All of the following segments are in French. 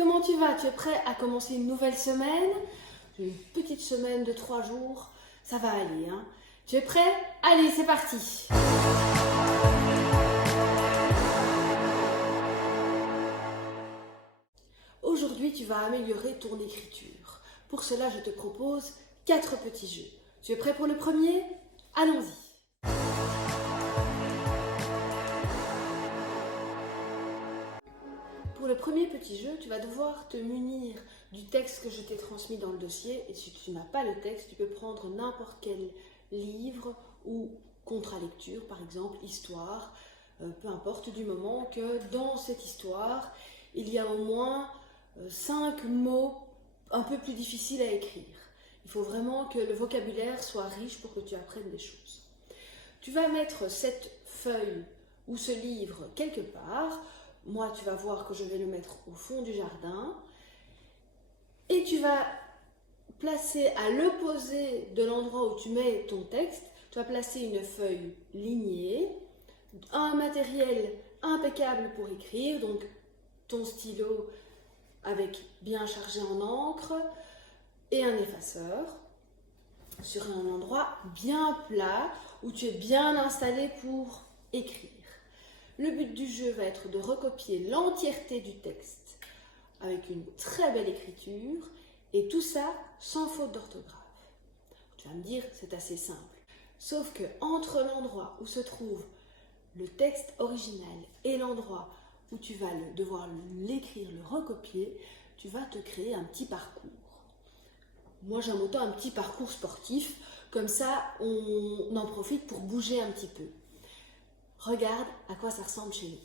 Comment tu vas? Tu es prêt à commencer une nouvelle semaine? Une petite semaine de 3 jours, ça va aller, hein? Tu es prêt? Allez, c'est parti! Aujourd'hui, tu vas améliorer ton écriture. Pour cela, je te propose 4 petits jeux. Tu es prêt pour le premier? Allons-y! Pour le premier petit jeu, tu vas devoir te munir du texte que je t'ai transmis dans le dossier. Et si tu n'as pas le texte, tu peux prendre n'importe quel livre ou contralecture, par exemple, histoire, peu importe, du moment que dans cette histoire, il y a au moins 5 mots un peu plus difficiles à écrire. Il faut vraiment que le vocabulaire soit riche pour que tu apprennes des choses. Tu vas mettre cette feuille ou ce livre quelque part. Moi, tu vas voir que je vais le mettre au fond du jardin. Et tu vas placer à l'opposé de l'endroit où tu mets ton texte, tu vas placer une feuille lignée, un matériel impeccable pour écrire, donc ton stylo avec bien chargé en encre et un effaceur sur un endroit bien plat où tu es bien installé pour écrire. Le but du jeu va être de recopier l'entièreté du texte avec une très belle écriture et tout ça sans faute d'orthographe. Tu vas me dire, c'est assez simple. Sauf que entre l'endroit où se trouve le texte original et l'endroit où tu vas devoir l'écrire, le recopier, tu vas te créer un petit parcours. Moi, j'aime autant un petit parcours sportif, comme ça on en profite pour bouger un petit peu. Regarde à quoi ça ressemble chez nous.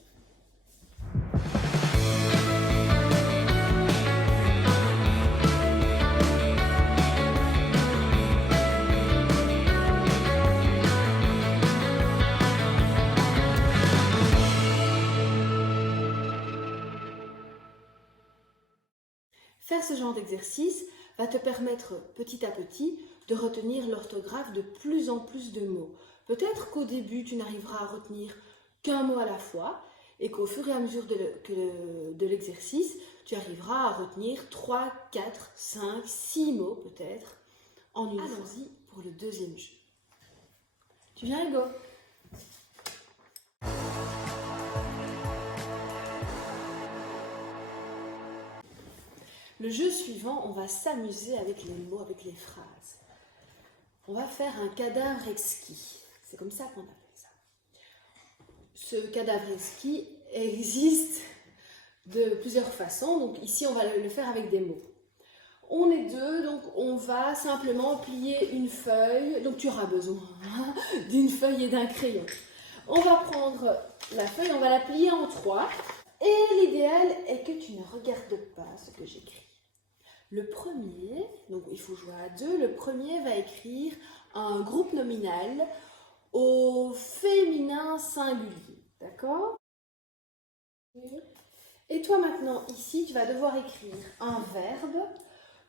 Faire ce genre d'exercice va te permettre petit à petit de retenir l'orthographe de plus en plus de mots. Peut-être qu'au début, tu n'arriveras à retenir qu'un mot à la fois et qu'au fur et à mesure de l'exercice, tu arriveras à retenir 3, 4, 5, 6 mots peut-être en une fois. Allons-y pour le deuxième jeu. Tu viens, Hugo? Le jeu suivant, on va s'amuser avec les mots, avec les phrases. On va faire un cadavre exquis. C'est comme ça qu'on appelle ça. Ce cadavre exquis existe de plusieurs façons. Donc ici, on va le faire avec des mots. On est deux, donc on va simplement plier une feuille. Donc tu auras besoin d'une feuille et d'un crayon. On va prendre la feuille, on va la plier en 3. Et l'idéal est que tu ne regardes pas ce que j'écris. Le premier, donc il faut jouer à 2, le premier va écrire un groupe nominal au féminin singulier, d'accord? Et toi maintenant, ici, tu vas devoir écrire un verbe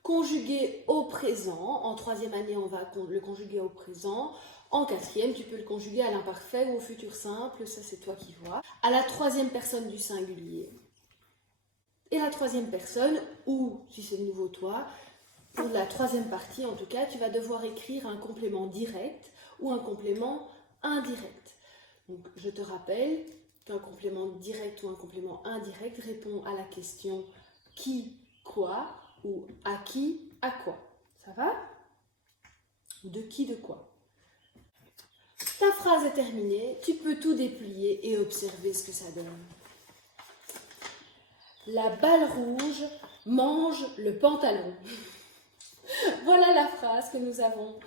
conjugué au présent. En 3e année, on va le conjuguer au présent. En 4e, tu peux le conjuguer à l'imparfait ou au futur simple, ça c'est toi qui vois. À la 3e personne du singulier. Et la 3e personne, ou si c'est de nouveau toi, pour la 3e partie en tout cas, tu vas devoir écrire un complément direct ou un complément indirect. Donc je te rappelle qu'un complément direct ou un complément indirect répond à la question qui, quoi, ou à qui, à quoi. Ça va? Ou de qui, de quoi. Ta phrase est terminée, tu peux tout déplier et observer ce que ça donne. La balle rouge mange le pantalon. Voilà la phrase que nous avons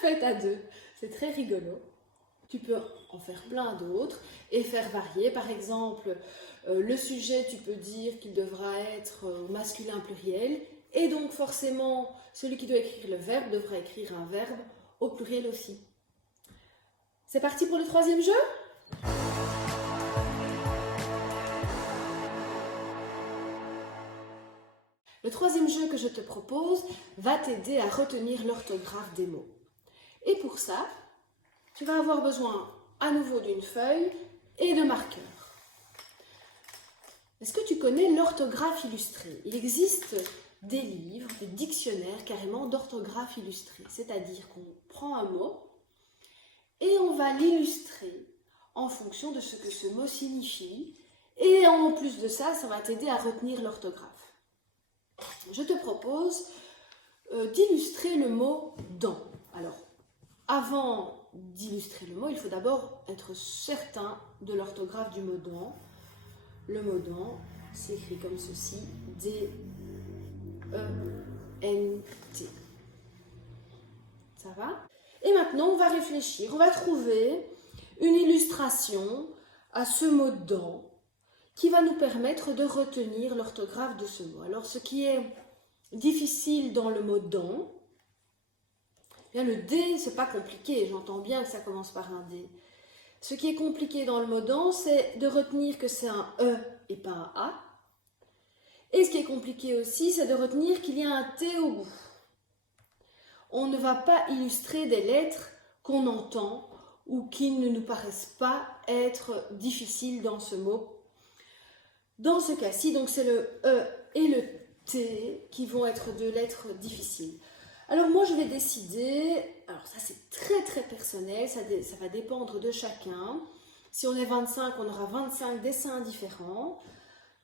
faite à 2. C'est très rigolo. Tu peux en faire plein d'autres et faire varier. Par exemple, le sujet, tu peux dire qu'il devra être au masculin pluriel. Et donc forcément, celui qui doit écrire le verbe devra écrire un verbe au pluriel aussi. C'est parti pour le 3e jeu ? Le 3e jeu que je te propose va t'aider à retenir l'orthographe des mots. Et pour ça, tu vas avoir besoin à nouveau d'une feuille et de marqueurs. Est-ce que tu connais l'orthographe illustrée? Il existe des livres, des dictionnaires carrément d'orthographe illustrée. C'est-à-dire qu'on prend un mot et on va l'illustrer en fonction de ce que ce mot signifie. Et en plus de ça, ça va t'aider à retenir l'orthographe. Je te propose d'illustrer le mot « dent ». Alors, avant d'illustrer le mot, il faut d'abord être certain de l'orthographe du mot « dent ». Le mot « dent » s'écrit comme ceci, D-E-N-T. Ça va? Et maintenant, on va réfléchir, on va trouver une illustration à ce mot « dent » qui va nous permettre de retenir l'orthographe de ce mot. Alors, ce qui est difficile dans le mot « dent », bien le D, c'est pas compliqué, j'entends bien que ça commence par un D. Ce qui est compliqué dans le mot « dent », c'est de retenir que c'est un E et pas un A. Et ce qui est compliqué aussi, c'est de retenir qu'il y a un T au bout. On ne va pas illustrer des lettres qu'on entend ou qui ne nous paraissent pas être difficiles dans ce mot. Dans ce cas-ci, donc c'est le E et le T qui vont être deux lettres difficiles. Alors moi je vais décider, alors ça c'est très personnel, ça va dépendre de chacun. Si on est 25, on aura 25 dessins différents.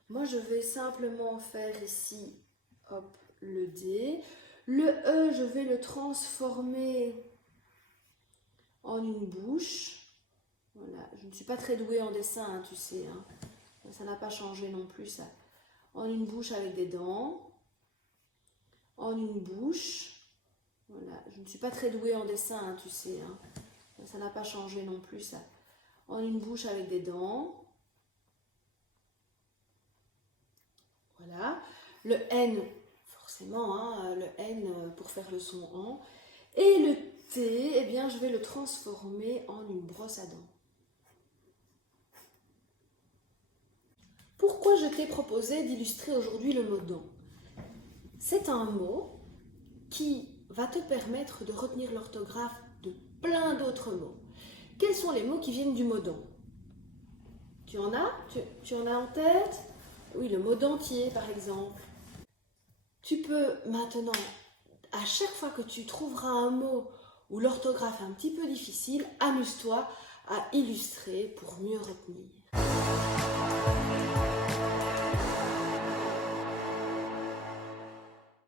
Moi je vais simplement faire ici, hop, le D. Le E, je vais le transformer en une bouche. Voilà, je ne suis pas très douée en dessin, hein, tu sais, hein. Ça n'a pas changé non plus, ça. En une bouche avec des dents. En une bouche. Voilà, je ne suis pas très douée en dessin, hein, tu sais, hein. Ça n'a pas changé non plus, ça. En une bouche avec des dents. Voilà. Le N, forcément, hein, le N pour faire le son en. Et le T, eh bien, je vais le transformer en une brosse à dents. Pourquoi je t'ai proposé d'illustrer aujourd'hui le mot « dent » ? C'est un mot qui va te permettre de retenir l'orthographe de plein d'autres mots. Quels sont les mots qui viennent du mot « dent » ? Tu en as ? Tu en as en tête ? Oui, le mot « dentier » par exemple. Tu peux maintenant, à chaque fois que tu trouveras un mot où l'orthographe est un petit peu difficile, amuse-toi à illustrer pour mieux retenir.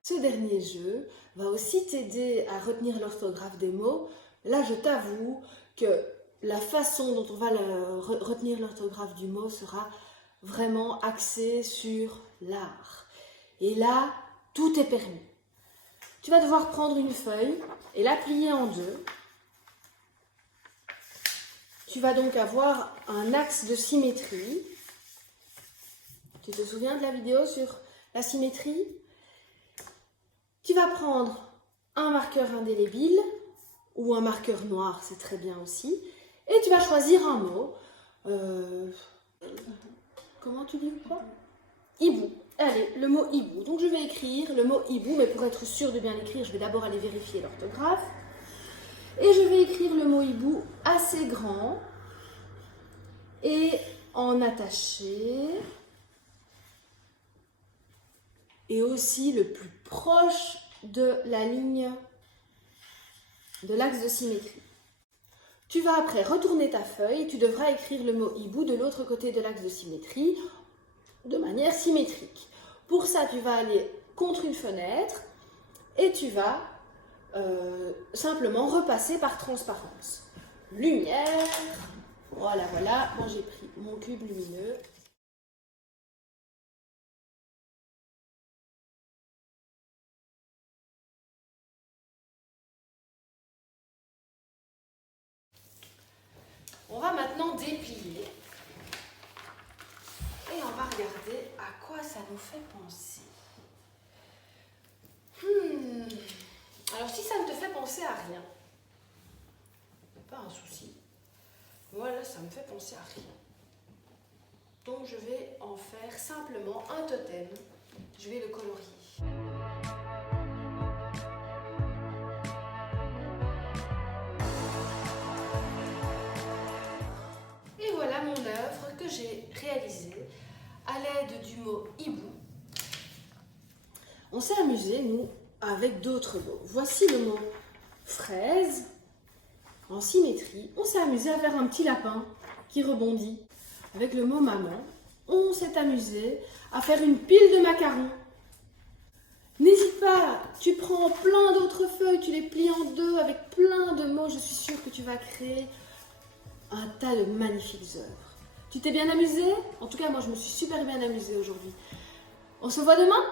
Ce dernier jeu va aussi t'aider à retenir l'orthographe des mots. Là, je t'avoue que la façon dont on va retenir l'orthographe du mot sera vraiment axée sur l'art. Et là, tout est permis. Tu vas devoir prendre une feuille et la plier en deux. Tu vas donc avoir un axe de symétrie. Tu te souviens de la vidéo sur la symétrie ? Tu vas prendre un marqueur indélébile ou un marqueur noir, c'est très bien aussi. Et tu vas choisir un mot. Comment tu dis quoi ? Hibou. Allez, le mot hibou. Donc je vais écrire le mot hibou, mais pour être sûr de bien l'écrire, je vais d'abord aller vérifier l'orthographe. Et je vais écrire le mot hibou assez grand et en attaché. Et aussi le plus proche de la ligne de l'axe de symétrie. Tu vas après retourner ta feuille et tu devras écrire le mot hibou de l'autre côté de l'axe de symétrie de manière symétrique. Pour ça, tu vas aller contre une fenêtre et tu vas simplement repasser par transparence. Lumière, voilà, moi j'ai pris mon cube lumineux. On va maintenant déplier et on va regarder à quoi ça nous fait penser. Alors si ça ne te fait penser à rien, pas un souci. Moi là ça me fait penser à rien. Donc je vais en faire simplement un totem. Je vais le colorier. Et voilà mon œuvre que j'ai réalisée à l'aide du mot hibou, on s'est amusé, nous, avec d'autres mots. Voici le mot fraise, en symétrie. On s'est amusé à faire un petit lapin qui rebondit. Avec le mot maman, on s'est amusé à faire une pile de macarons. N'hésite pas, tu prends plein d'autres feuilles, tu les plies en deux avec plein de mots. Je suis sûre que tu vas créer un tas de magnifiques œuvres. Tu t'es bien amusé? En tout cas, moi, je me suis super bien amusée aujourd'hui. On se voit demain?